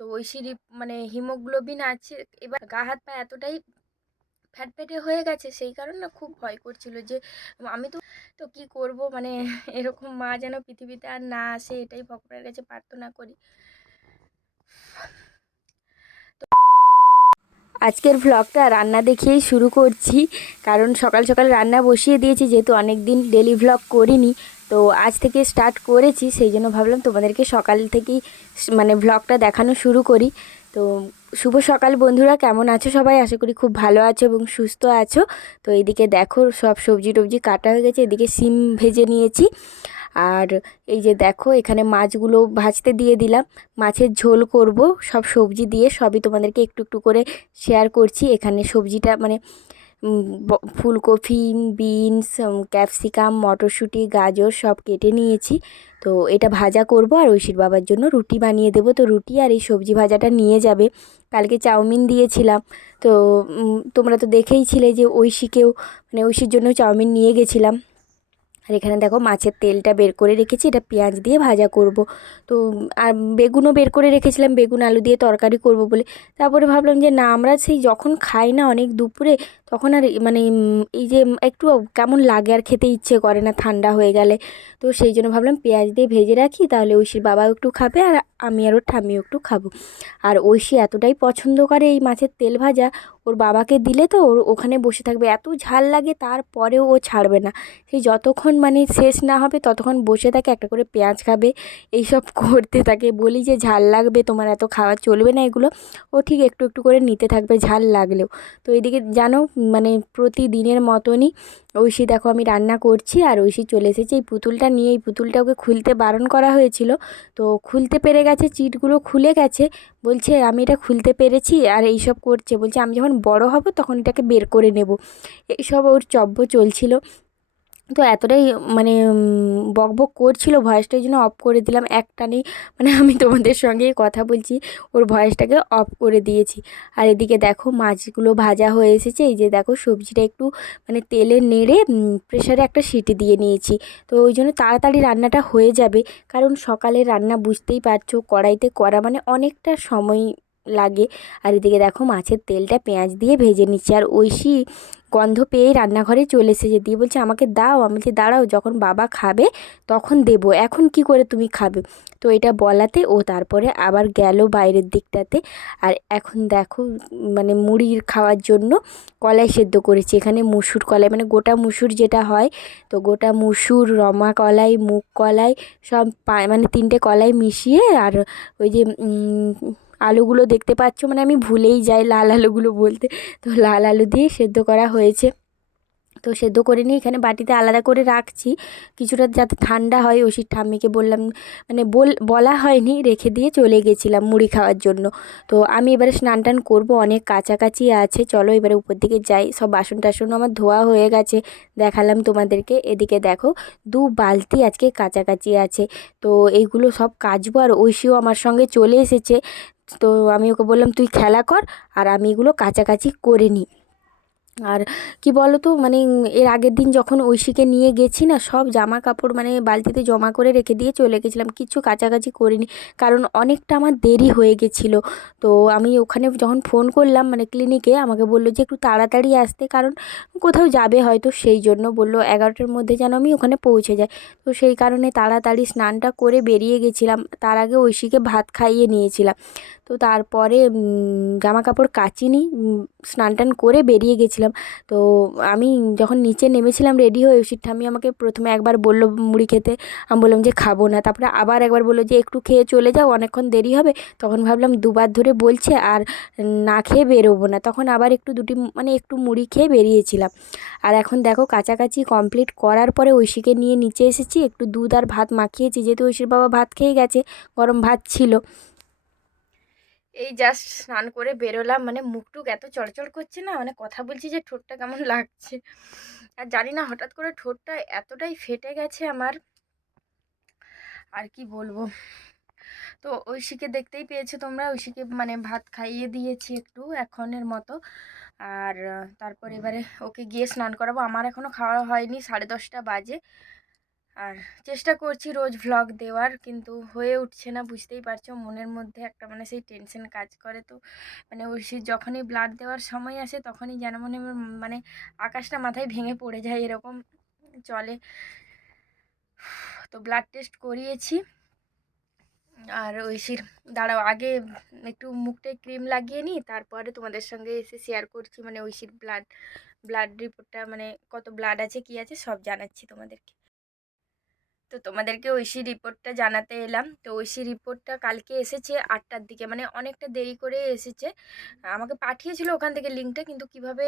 তো ঐশীর মানে হিমোগ্লোবিন আছে, এবার গা হাত পা এতটাই ফ্যাটফ্যাটে হয়ে গেছে, সেই কারণে না খুব ভয় করছিল যে আমি তো তো কি করব, মানে এরকম মা যেন পৃথিবীতে আর না আসে, এটাই ভগবানের কাছে প্রার্থনা করি। আজকের ভ্লগটা রান্না দেখেই শুরু করছি, কারণ সকাল সকাল রান্না বসিয়ে দিয়েছি, যেহেতু অনেক দিন ডেলি ভ্লগ করিনি, তো আজ থেকে স্টার্ট করেছি, সেই জন্য ভাবলাম তোমাদেরকে সকাল থেকেই মানে ভ্লগটা দেখানো শুরু করি। তো শুভ সকাল বন্ধুরা, কেমন আছো সবাই? আশা করি খুব ভালো আছো এবং সুস্থ আছো। তো এইদিকে দেখো সব সবজি টবজি কাটা হয়ে গেছে, এদিকে সিম ভেজে নিয়েছি। আর এই যে দেখো এখানে মাছগুলো ভাজতে দিয়ে দিলাম, মাছের ঝোল করব সব সবজি দিয়ে, সবই তোমাদেরকে একটু একটু করে শেয়ার করছি। এখানে সবজিটা মানে ফুলকপি, বিনস, ক্যাপসিকাম, মটরশুঁটি, গাজর সব কেটে নিয়েছি। তো এটা ভাজা করব আর ঐশীর বাবার জন্য রুটি বানিয়ে দেবো। তো রুটি আর এই সবজি ভাজাটা নিয়ে যাবে। কালকে চাউমিন দিয়েছিলাম, তো তোমরা তো দেখেইছিলে যে ঐশীকেও মানে ঐশীর জন্য চাউমিন নিয়ে গেছিলাম। আর এখানে দেখো মাছের তেলটা বের করে রেখেছি, এটা পেঁয়াজ দিয়ে ভাজা করব। তো আর বেগুনও বের করে রেখেছিলাম, বেগুন আলু দিয়ে তরকারি করব বলে। তারপরে ভাবলাম যে না, আমরা সেই যখন খাই না অনেক দুপুরে, তখন আর মানে এই যে একটু কেমন লাগে, আর খেতে ইচ্ছে করে না ঠান্ডা হয়ে গেলে। তো সেই জন্য ভাবলাম পেঁয়াজ দিয়ে ভেজে রাখি, তাহলে ঐশীর বাবাও একটু খাবে আর আমি আর ওর ঠাম্মিও একটু খাবো। আর ঐশী এতটাই পছন্দ করে এই মাছের তেল ভাজা, ওর বাবাকে দিলে তো ওর ওখানে বসে থাকবে, এত ঝাল লাগে তারপরেও ও ছাড়বে না। সেই যতক্ষণ মানে শেষ না হবে ততক্ষণ বসে থাকে, একটা করে পেঁয়াজ খাবে, এইসব করতে থাকে। বলি যে ঝাল লাগবে, তোমার এত খাওয়া চলবে না এগুলো, ও ঠিক একটু একটু করে নিতে থাকবে ঝাল লাগলেও। তো এইদিকে জানো মানে প্রতিদিনের মতনই ঐশী দেখো আমি রান্না করছি, আর ঐশী চলে এসেছে এই পুতুলটা নিয়ে। এই পুতুলটা ওকে খুলতে বারণ করা হয়েছিল, তো খুলতে পেরে গেছে, চিটগুলো খুলে গেছে, বলছে আমি এটা খুলতে পেরেছি, আর এইসব করছে, বলছে আমি যখন বড় হব তখন এটাকে বের করে নেব। এইসব ওর চব্য চলছিল। তো এতটাই মানে বকবক করছিল, ভয়েসটা ওই জন্য অফ করে দিলাম একটানেই, মানে আমি তোমাদের সঙ্গেই কথা বলছি, ওর ভয়েসটাকে অফ করে দিয়েছি। আর এদিকে দেখো মাছগুলো ভাজা হয়ে এসেছে, এই যে দেখো সবজিটা একটু মানে তেলে নেড়ে প্রেসারে একটা সিটি দিয়ে নিয়েছি। তো ওই জন্য তাড়াতাড়ি রান্নাটা হয়ে যাবে, কারণ সকালে রান্না বুঝতেই পারছো কড়াইতে করা মানে অনেকটা সময় লাগে। আর এদিকে দেখো মাছের তেলটা পেঁয়াজ দিয়ে ভেজে নিচ্ছি, আর ঐশী গন্ধ পেয়েই রান্নাঘরে চলে এসেছে, দিয়ে বলছে আমাকে দাও। আমি বলছি দাঁড়াও, যখন বাবা খাবে তখন দেবো, এখন কি করে তুমি খাবে? তো এটা বলাতে ও তারপরে আবার গেল বাইরের দিকটাতে। আর এখন দেখো মানে মুড়ির খাওয়ার জন্য কলাই সেদ্ধ করেছি, এখানে মুসুর কলাই মানে গোটা মুসুর যেটা হয়, তো গোটা মুসুর, রমা কলাই, মুগ কলাই সব মানে 3টে কলাই মিশিয়ে, আর ওই যে আলুগুলো দেখতে পাচ্ছ, মানে আমি ভুলেই যাই লাল আলুগুলো বলতে, তো লাল আলু দিয়ে সেদ্ধ করা হয়েছে। তো সেদ্ধ করে নিয়ে এখানে বাটিতে আলাদা করে রাখছি, কিছুটা যাতে ঠান্ডা হয়। ঐশীর ঠাম্মিকে বললাম, মানে বলা হয়নি, রেখে দিয়ে চলে গেছিলাম মুড়ি খাওয়ার জন্য। তো আমি এবারে স্নান টান করবো, অনেক কাছাকাছি আছে, চলো এবারে উপর দিকে যাই। সব বাসন টাসনও আমার ধোয়া হয়ে গেছে, দেখালাম তোমাদেরকে। এদিকে দেখো 2 বালতি আজকে কাছাকাছি আছে, তো এইগুলো সব কাচবো। আর ঐশীও আমার সঙ্গে চলে এসেছে, তো আমি ওকে বললাম তুই খেলা কর আর আমি এগুলো কাচাকাচি করে নিই। আর কি বলো তো মানে এর আগের দিন যখন ঐশীকে নিয়ে গেছি না, সব জামা কাপড় মানে বালতিতে জমা করে রেখে দিয়ে চলে গেছিলাম, কিছু কাচাকাচি করিনি, কারণ অনেকটা আমার দেরি হয়ে গেছিলো। তো আমি ওখানে যখন ফোন করলাম মানে ক্লিনিকে, আমাকে বললো যে একটু তাড়াতাড়ি আসতে, কারণ কোথাও যাবে হয়তো, সেই জন্য বললো 11টার মধ্যে যেন আমি ওখানে পৌঁছে যাই। তো সেই কারণে তাড়াতাড়ি স্নানটা করে বেরিয়ে গেছিলাম, তার আগে ঐশীকে ভাত খাইয়ে নিয়েছিলাম। তো তারপরে জামা কাপড় কাচিনি, স্নান টান করে বেরিয়ে গেছিলাম। তো আমি যখন নিচে নেমেছিলাম রেডি হয়ে, ঐশীর ঠাম্মি আমাকে প্রথমে একবার বললো মুড়ি খেতে, আমি বললাম যে খাবো না, তারপরে আবার একবার বললো যে একটু খেয়ে চলে যাও, অনেকক্ষণ দেরি হবে। তখন ভাবলাম দুবার ধরে বলছে আর না খেয়ে বেরোবো না, তখন আবার একটু দুটি মানে একটু মুড়ি খেয়ে বেরিয়েছিলাম। আর এখন দেখো কাছাকাছি কমপ্লিট করার পরে ঐশীকে নিয়ে নিচে এসেছি, একটু দুধ আর ভাত মাখিয়েছি, যেহেতু ঐশীর বাবা ভাত খেয়ে গেছে, গরম ভাত ছিল। এই জাস্ট স্নান করে বেরোলাম, মানে মুখটুক এত চড়চড় করছে না, মানে কথা বলছি যে ঠোঁটটা কেমন লাগছে। আর জানি না হঠাৎ করে ঠোঁটটা এতটাই ফেটে গেছে আমার, আর কি বলবো। তো ঐশীকে দেখতেই পেয়েছো তোমরা, ঐশীকে মানে ভাত খাইয়ে দিয়েছি একটু এখনের মতো। আর তারপর এবারে ওকে গিয়ে স্নান করাবো, আমার এখনও খাওয়া হয়নি, 10:30 বাজে। আর চেষ্টা করছি রোজ ভ্লগ দেওয়ার, কিন্তু হয়ে উঠছে না। বুঝতেই পারছো, মনের মধ্যে একটা মানে সেই টেনশন কাজ করে। তো মানে ওই সে যখনই ব্লাড দেওয়ার সময় আসে তখনই যেন মনে হয় মানে আকাশটা মাথায় ভেঙে পড়ে যায়, এরকম চলে। তো ব্লাড টেস্ট করিয়েছি। আর ঐশীর, দাঁড়াও আগে একটু মুখটায় ক্রিম লাগিয়ে নিই, তারপরে তোমাদের সঙ্গে এসে শেয়ার করছি মানে ঐশীর ব্লাড রিপোর্টটা, মানে কত ব্লাড আছে কি আছে সব জানাচ্ছি তোমাদেরকে। তো তোমাদেরকে ঐশী রিপোর্টটা জানাতে এলাম। তো ঐশী রিপোর্টটা কালকে এসেছে 8টার দিকে, মানে অনেকটা দেরি করে এসেছে। আমাকে পাঠিয়েছিল ওখান থেকে লিঙ্কটা, কিন্তু কিভাবে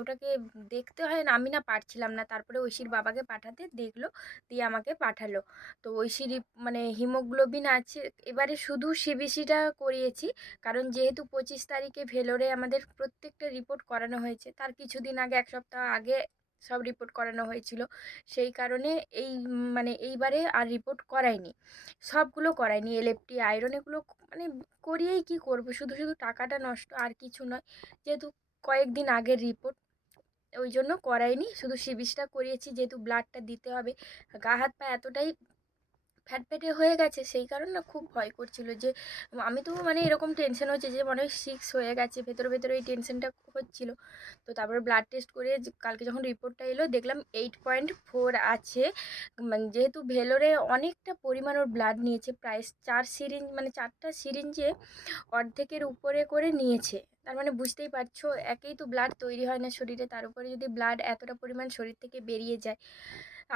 ওটাকে দেখতে হয় না, আমি না পারছিলাম না। তারপরে ঐশীর বাবাকে পাঠাতে দেখলো, দিয়ে আমাকে পাঠালো। তো ঐশীর মানে হিমোগ্লোবিন আছে। এবারে শুধু সিবিসিটা করিয়েছি, কারণ যেহেতু 25 তারিখে ভেলোরে আমাদের প্রত্যেকটা রিপোর্ট করানো হয়েছে, তার কিছুদিন আগে, 1 সপ্তাহ আগে সব রিপোর্ট করানো হয়েছিল। সেই কারণে এই মানে এইবারে আর রিপোর্ট করাইনি, সবগুলো করাইনি। এলএফটি, আয়রন এগুলো মানে করিয়েই কি করব, শুধু শুধু টাকাটা নষ্ট, আর কিছু নয়। যেহেতু কয়েকদিন আগের রিপোর্ট, ওই জন্য করাইনি, শুধু সিবিসটা করিয়েছি, যেহেতু ব্লাডটা দিতে হবে। গা হাত পা এতটাই ফ্যাটফ্যাটে হয়ে গেছে, সেই কারণে না খুব ভয় করছিল যে, আমি তো মানে এরকম টেনশন হচ্ছে যে মনে হয় 6 হয়ে গেছে, ভেতরে ভেতরে এই টেনশনটা হচ্ছিল। তো তারপরে ব্লাড টেস্ট করে কালকে যখন রিপোর্টটা এলো দেখলাম 8.4 আছে। মানে যেহেতু ভেলোরে অনেকটা পরিমাণ ওর ব্লাড নিয়েছে, প্রায় 4 সিরিঞ্জ, মানে 4টা সিরিঞ্জে অর্ধেকের উপরে করে নিয়েছে। তার মানে বুঝতেই পারছো, একেই তো ব্লাড তৈরি হয় না শরীরে, তার উপরে যদি ব্লাড এতটা পরিমাণ শরীর থেকে বেরিয়ে যায়।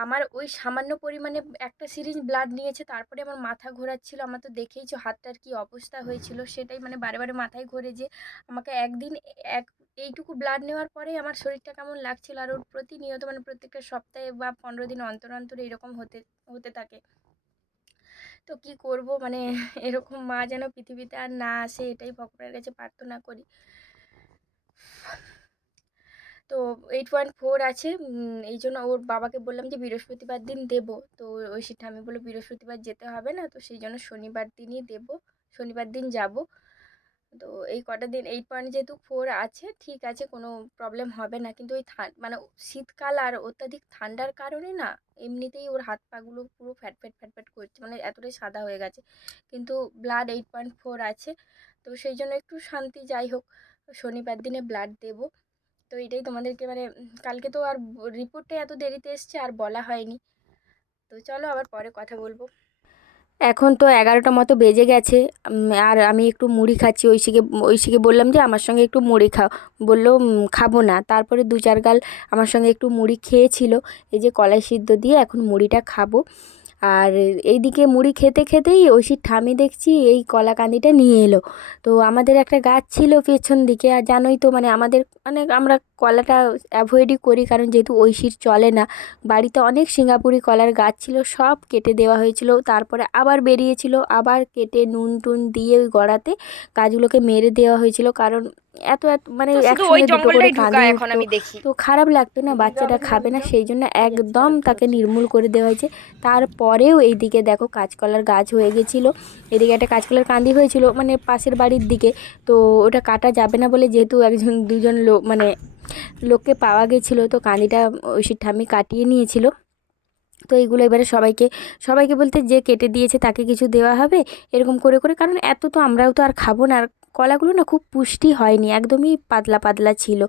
আমার ওই সামান্য পরিমাণে একটা সিরিঞ্জ ব্লাড নিয়েছে, তারপরে আমার মাথা ঘোরাচ্ছিল। আমার তো দেখেইছো হাতটার কি অবস্থা হয়েছিল, সেটাই মানে বারে বারে মাথায় ঘোরে যে আমাকে একদিন এক এইটুকু ব্লাড নেওয়ার পরেই আমার শরীরটা কেমন লাগছিল। আর ওর প্রতিনিয়ত মানে প্রত্যেকটা সপ্তাহে বা 15 দিন অন্তর অন্তর এরকম হতে হতে থাকে। তো কি করব মানে এরকম মা যেন পৃথিবীতে আর না আসে, এটাই ভগবানের কাছে প্রার্থনা করি। তো 8.4 আছে। এই জন্য ওর বাবাকে বললাম যে বৃহস্পতিবার দিন দেবো। তো ঐশীর ঠাম্মি বললো বৃহস্পতিবার যেতে হবে না, তো সেই জন্য শনিবার দিনই দেবো, শনিবার দিন যাব। তো এই কটা দিন 8.4 আছে, ঠিক আছে, কোনো প্রবলেম হবে না। কিন্তু ওই মানে শীতকাল আর অত্যাধিক ঠান্ডার কারণে না এমনিতেই ওর হাত পাগুলো পুরো ফ্যাট ফ্যাট ফ্যাট করছে, মানে এতটাই সাদা হয়ে গেছে। কিন্তু ব্লাড 8.4 আছে, তো সেই জন্য একটু শান্তি। যাই হোক, শনিবার দিনে ব্লাড দেবো। তো এটাই তোমাদেরকে মানে কালকে তো আর রিপোর্টটা এত দেরিতে এসছে আর বলা হয়নি। তো চলো আবার পরে কথা বলবো। এখন তো 11টা মতো বেজে গেছে। আর আমি একটু মুড়ি খাচ্ছি। ঐশীকে বললাম যে আমার সঙ্গে একটু মুড়ি খাও, বললো খাবো না। তারপরে 2-4 গাল আমার সঙ্গে একটু মুড়ি খেয়েছিল। এই যে কলাই সিদ্ধ দিয়ে এখন মুড়িটা খাবো। আর এইদিকে মুড়ি খেতে খেতেই ঐশীর ঠাম্মি দেখছি এই কলাকান্দিটা নিয়ে এলো। তো আমাদের একটা গাছ ছিল পেছন দিকে, আর জানোই তো মানে আমাদের মানে আমরা কলাটা অ্যাভয়েডই করি, কারণ যেহেতু ঐশীর চলে না। বাড়িতে অনেক সিঙ্গাপুরি কলার গাছ ছিল, সব কেটে দেওয়া হয়েছিল। তারপরে আবার বেরিয়েছিল, আবার কেটে নুন টুন দিয়ে ওই গোড়াতে গাছগুলোকে মেরে দেওয়া হয়েছিল, কারণ এত এত মানে একসঙ্গে দুটো করে কাঁদি উঠতো। তো খারাপ লাগতো না, বাচ্চাটা খাবে না, সেই জন্য একদম তাকে নির্মূল করে দেওয়া হয়েছে। তারপরেও এইদিকে দেখো কাঁচকলার গাছ হয়ে গেছিলো। এদিকে একটা কাঁচকলার কাঁদি হয়েছিল মানে পাশের বাড়ির দিকে। তো ওটা কাটা যাবে না বলে, যেহেতু একজন দুজন লোক মানে লোককে পাওয়া গেছিলো, তো কাঁদিটা ঐশীর ঠাম্মি কাটিয়ে নিয়েছিল। তো এইগুলো এবারে সবাইকে সবাইকে বলতে যে কেটে দিয়েছে তাকে কিছু দেওয়া হবে, এরকম করে করে, কারণ এত তো আমরাও তো আর খাবো না। আর কলাগুলো না খুব পুষ্টি হয়নি, একদমই পাতলা পাতলা ছিল।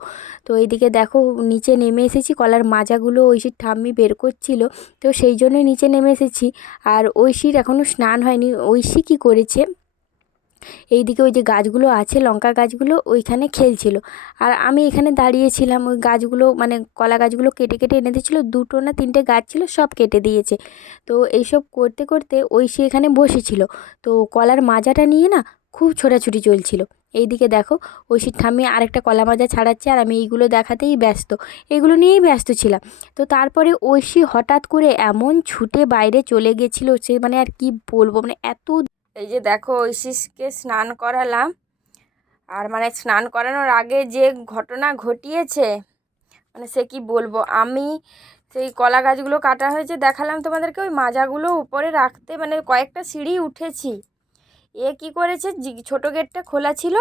তো এইদিকে দেখো নিচে নেমে এসেছি, কলার মাজাগুলো ঐশীর ঠাম্মি বের করছিল, তো সেই জন্যই নিচে নেমে এসেছি। আর ঐশীর এখনও স্নান হয়নি। ঐশী কী করেছে, এইদিকে ওই যে গাছগুলো আছে লঙ্কা গাছগুলো, ওইখানে খেলছিল। আর আমি এখানে দাঁড়িয়েছিলাম, ওই গাছগুলো মানে কলা গাছগুলো কেটে কেটে এনে দিয়েছিলো। 2টো না 3টে গাছ ছিল, সব কেটে দিয়েছে। তো এইসব করতে করতে ঐশী এখানে বসেছিল। তো কলার মাজাটা নিয়ে না খুব ছোটাছুটি চলছিল। এইদিকে দেখো ঐশীর ঠাম্মি আরেকটা কলা মাজা ছাড়াচ্ছে, আর আমি এইগুলো দেখাতেই ব্যস্ত, এগুলো নিয়েই ব্যস্ত ছিলাম। তো তারপরে ঐশী হঠাৎ করে এমন ছুটে বাইরে চলে গেছিলো, সে মানে আর কি বলবো, মানে এত। এই যে দেখো ঐশীকে স্নান করালাম, আর মানে স্নান করানোর আগে যে ঘটনা ঘটিয়েছে মানে সে কি বলবো। আমি সেই কলা গাছগুলো কাটা হয়েছে দেখালাম তোমাদেরকে, ওই মাজাগুলো উপরে রাখতে মানে কয়েকটা সিঁড়ি উঠেছি। এ কি করেছে, ছোট গেটটা খোলা ছিল,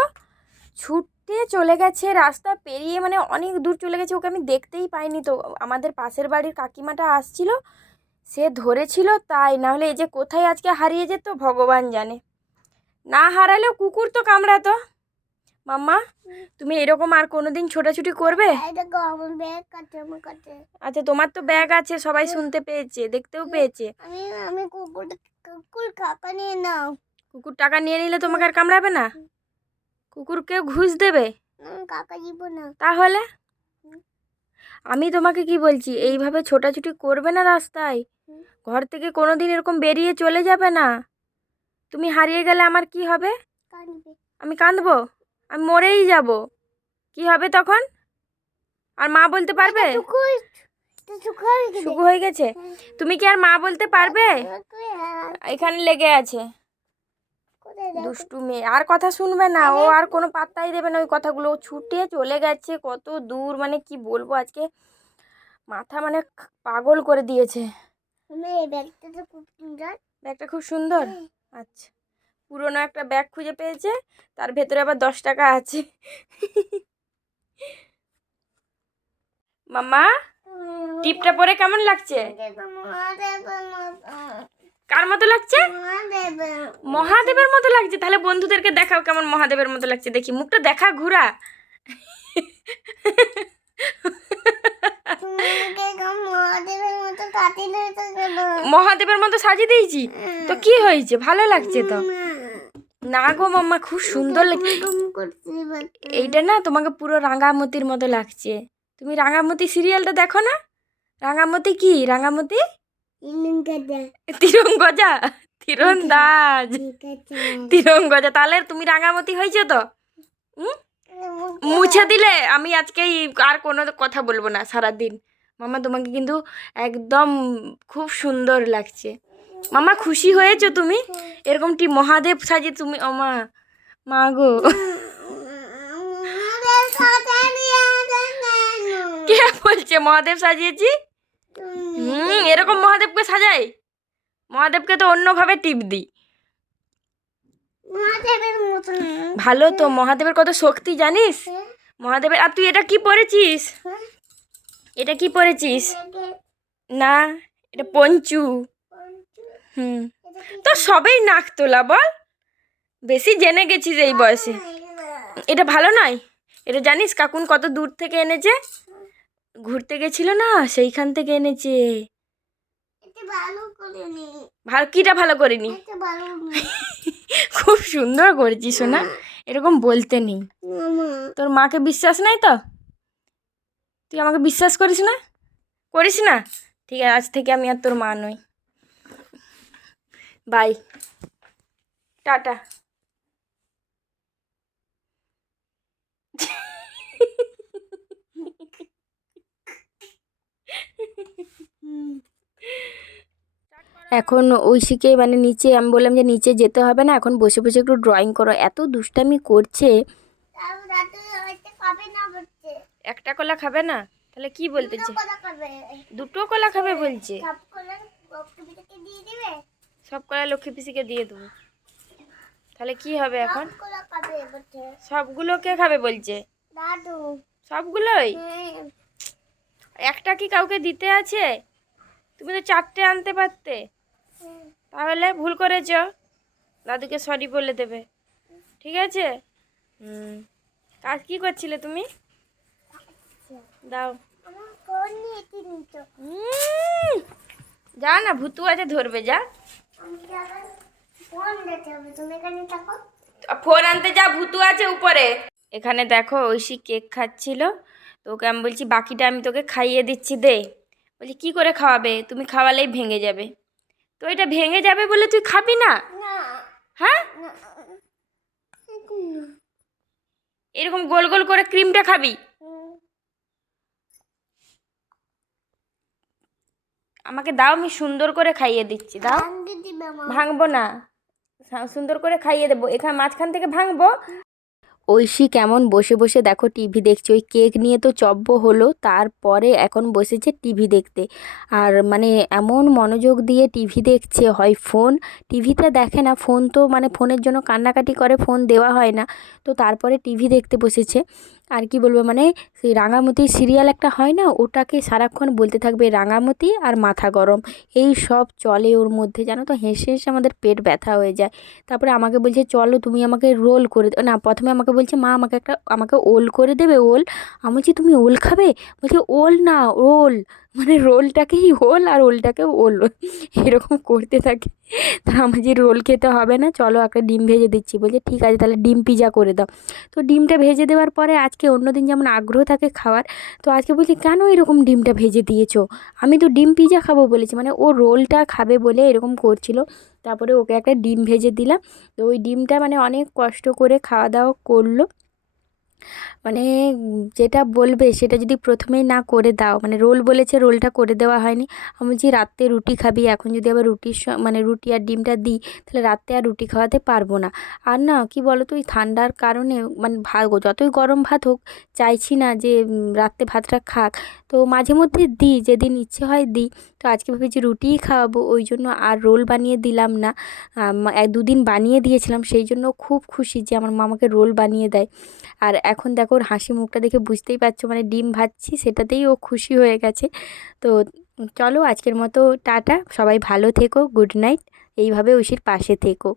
ছুটে চলে গেছে রাস্তা পেরিয়ে, মানে অনেক দূর চলে গেছে, ওকে আমি দেখতেই পাইনি। তো আমাদের পাশের বাড়ির কাকিমাটা আসছিল, সে ধরেছিল তাই, না হলে এই যে কোথায় আজকে হারিয়ে যেত ভগবান জানে। না হারালেও কুকুর তো কামড়াতো। মাম্মা, তুমি এরকম আর কোনোদিন ছোটাছুটি করবে? আচ্ছা, তোমার তো ব্যাগ আছে, সবাই শুনতে পেয়েছে, দেখতেও পেয়েছে। আমি কুকুর টাকা নিয়ে নাও। কুকুর টাকা নিয়ে নিলে তোমাকে আর কামড়াবে না? কুকুরকে ঘুষ দেবে? কাকা দিব না। তাহলে আমি তোমাকে কি বলছি, এইভাবে ছোটাছুটি করবে না রাস্তায়। ঘর থেকে কোনোদিন এরকম বেরিয়ে চলে যাবে না। তুমি হারিয়ে গেলে আমার কি হবে? আমি কাঁদবো? আমি মরেই যাব। কি হবে তখন? আর মা বলতে পারবে? শুকু হয়ে গেছে। তুমি কি আর মা বলতে পারবে? এখানে লেগে আছে। দুষ্টু মেয়ে, আর কথা শুনবে না ও, আর কোনো পাত্তাই দেবে না ওই কথাগুলো। ও ছুটে চলে গেছে কত দূর, মানে কি বলবো, আজকে মাথা মানে পাগল করে দিয়েছে। ব্যাগটা খুব সুন্দর। আচ্ছা, পুরোনো একটা ব্যাগ খুঁজে পেয়েছে, তার ভেতরে আবার 10 টাকা আছে। মাম্মা, টিপটা পরে কেমন লাগছে? কার মতো লাগছে? মহাদেবের মতো লাগছে। তাহলে বন্ধুদেরকে দেখাও কেমন মহাদেবের মতো লাগছে, দেখি মুখটা দেখা, ঘুরা। মহাদেবের মতো সাজিয়ে দিয়েছি তো কি হয়েছে, ভালো লাগছে তো। না গো মাম্মা, খুব সুন্দর লাগছে। এইটা না তোমাকে পুরো রাঙামতির মতো লাগছে। তুমি রাঙামতি সিরিয়ালটা দেখো না? রাঙামতি কি? রাঙামতি তিরঙ্গজা, তীরন্দাজ, তিরঙ্গজা। তাহলে তুমি রাঙামতি হয়েছো তো। মুছে দিলে আমি আজকেই আর কোনো কথা বলবো না সারাদিন। মামা, তোমাকে কিন্তু একদম খুব সুন্দর লাগছে। মামা, খুশি হয়েছো তুমি? এরকম মহাদেব সাজিয়ে তুমি, ও মা, মা গো। কে বলছে মহাদেব সাজিয়েছি? এরকম মহাদেবকে সাজাই? মহাদেবকে তো অন্যভাবে টিপ দিই। ভালো তো, মহাদেবের কত শক্তি জানিস? মহাদেবের। আর তুই এটা কি পরেছিস? এটা কি পরেছিস? না, এটা পঞ্চু। তো সবেই নাক তোলা, বল, বেশি জেনে গেছিস এই বয়সে। এটা ভালো নয়। এটা জানিস কাকুন কত দূর থেকে এনেছে? ঘুরতে গেছিল না, সেইখান থেকে এনেছে। ভালো কিটা ভালো করিনি? খুব সুন্দর করেছিস সোনা, এরকম বলতে নেই। তোর মাকে বিশ্বাস নাই তো? তুই আমাকে বিশ্বাস করিস না? করিস না? ঠিক আছে, আজ থেকে আমি আর তোর মা নই। Bye, tata. এখন ঐশীকে মানে নিচে আমি বললাম যে নিচে যেতে হবে না, এখন বসে বসে একটু ড্রয়িং করো। এত দুষ্টামি করছে। একটা কলা খাবে না? তাহলে কি বলতেছে? দুটো কলা খাবে বলছে। সব কলা লক্ষ্মী পিসিকে দিয়ে দেবো। তাহলে কি হবে এখন? সবগুলো কে খাবে বলছে? সবগুলোই? একটা কি কাউকে দিতে আছে? তুমি তো 4টে আনতে পারতে। তাহলে ভুল করেছ, দাদুকে সরি বলে দেবে, ঠিক আছে? কাজ কি করছিলে তুমি? দাও। যা না, ভুতু আছে ধরবে, যা। ফোন আনতে যা, ভুতু আছে উপরে। এখানে দেখো ঐশী কেক খাচ্ছিল, তো ওকে আমি বলছি বাকিটা আমি তোকে খাইয়ে দিচ্ছি, দে। বলছি কি করে খাওয়াবে, তুমি খাওয়ালেই ভেঙে যাবে। তো এটা ভেঙে যাবে বলে তুই খাবি না? হ্যাঁ, এরকম গোল গোল করে ক্রিমটা খাবি? আমাকে দাও, আমি সুন্দর করে খাইয়ে দিচ্ছি, দাও। ভাঙবো না, সুন্দর করে খাইয়ে দেবো। এখানে মাঝখান থেকে ভাঙবো। ঐশী কেমন বসে বসে দেখো টিভি দেখছে। ওই কেক নিয়ে তো চব্য হলো, তারপরে এখন বসেছে টিভি দেখতে। আর মানে এমন মনোযোগ দিয়ে টিভি দেখছে, হয় ফোন, টিভিতে দেখে না, ফোন তো মানে ফোনের জন্য কান্নাকাটি করে, ফোন দেওয়া হয় না, তো তারপরে টিভি দেখতে বসেছে। আর কি বলবো, মানে সেই রাঙামতি সিরিয়াল একটা হয় না, ওটাকে সারাক্ষণ বলতে থাকবে রাঙামতি আর মাথা গরম, এই সব চলে ওর মধ্যে, জানো তো, হেসে হেসে আমাদের পেট ব্যথা হয়ে যায়। তারপরে আমাকে বলছে চলো তুমি আমাকে রোল করে না, প্রথমে আমাকে বলছে মা আমাকে ওল করে দেবে, ওল। আমি বলছি তুমি ওল খাবে? বলছে ওল না রোল, মানে রোলটাকেই ওল আর ওলটাকেও ওল, এরকম করতে থাকে। তা আমি যে রোল খেতে হবে না, চলো একটা ডিম ভেজে দিচ্ছি। বলছে ঠিক আছে তাহলে ডিম পিজা করে দাও। তো ডিমটা ভেজে দেওয়ার পরে আজকে অন্যদিন যেমন আগ্রহ থাকে খাওয়ার, তো আজকে বলছি কেন এরকম ডিমটা ভেজে দিয়েছো, আমি তো ডিম পিজা খাবো বলেছি, মানে ও রোলটা খাবে বলে এরকম করছিল। তারপরে ওকে একটা ডিম ভেজে দিলাম। তো ওই ডিমটা মানে অনেক কষ্ট করে খাওয়া দাওয়া করলো, মানে যেটা বলবে সেটা যদি প্রথমেই না করে দাও, মানে রোল বলেছে রোলটা করে দেওয়া হয়নি। আমি বলছি রাত্রে রুটি খাবি, এখন যদি আবার মানে রুটি আর ডিমটা দিই তাহলে রাত্রে আর রুটি খাওয়াতে পারবো না। আর না কি বলো তো, ওই ঠান্ডার কারণে মানে ভাত যতই গরম ভাত হোক চাইছি না যে রাত্রে ভাতটা খাক। তো মাঝে মধ্যে দিই, যেদিন ইচ্ছে হয় দিই। তো আজকে ভেবেছি রুটিই খাওয়াবো, ওই জন্য আর রোল বানিয়ে দিলাম না। এক দুদিন বানিয়ে দিয়েছিলাম, সেই জন্য খুব খুশি যে আমার মা আমাকে রোল বানিয়ে দেয়। আর এখন দেখো ওর হাসি মুখটা দেখে বুঝতেই পারছো, মানে ডিম ভাজছি সেটাতেই ও খুশি হয়ে গেছে। তো চলো আজকের মতো টাটা, সবাই ভালো থেকো, গুড নাইট, এইভাবে ঐশীর পাশে থেকো।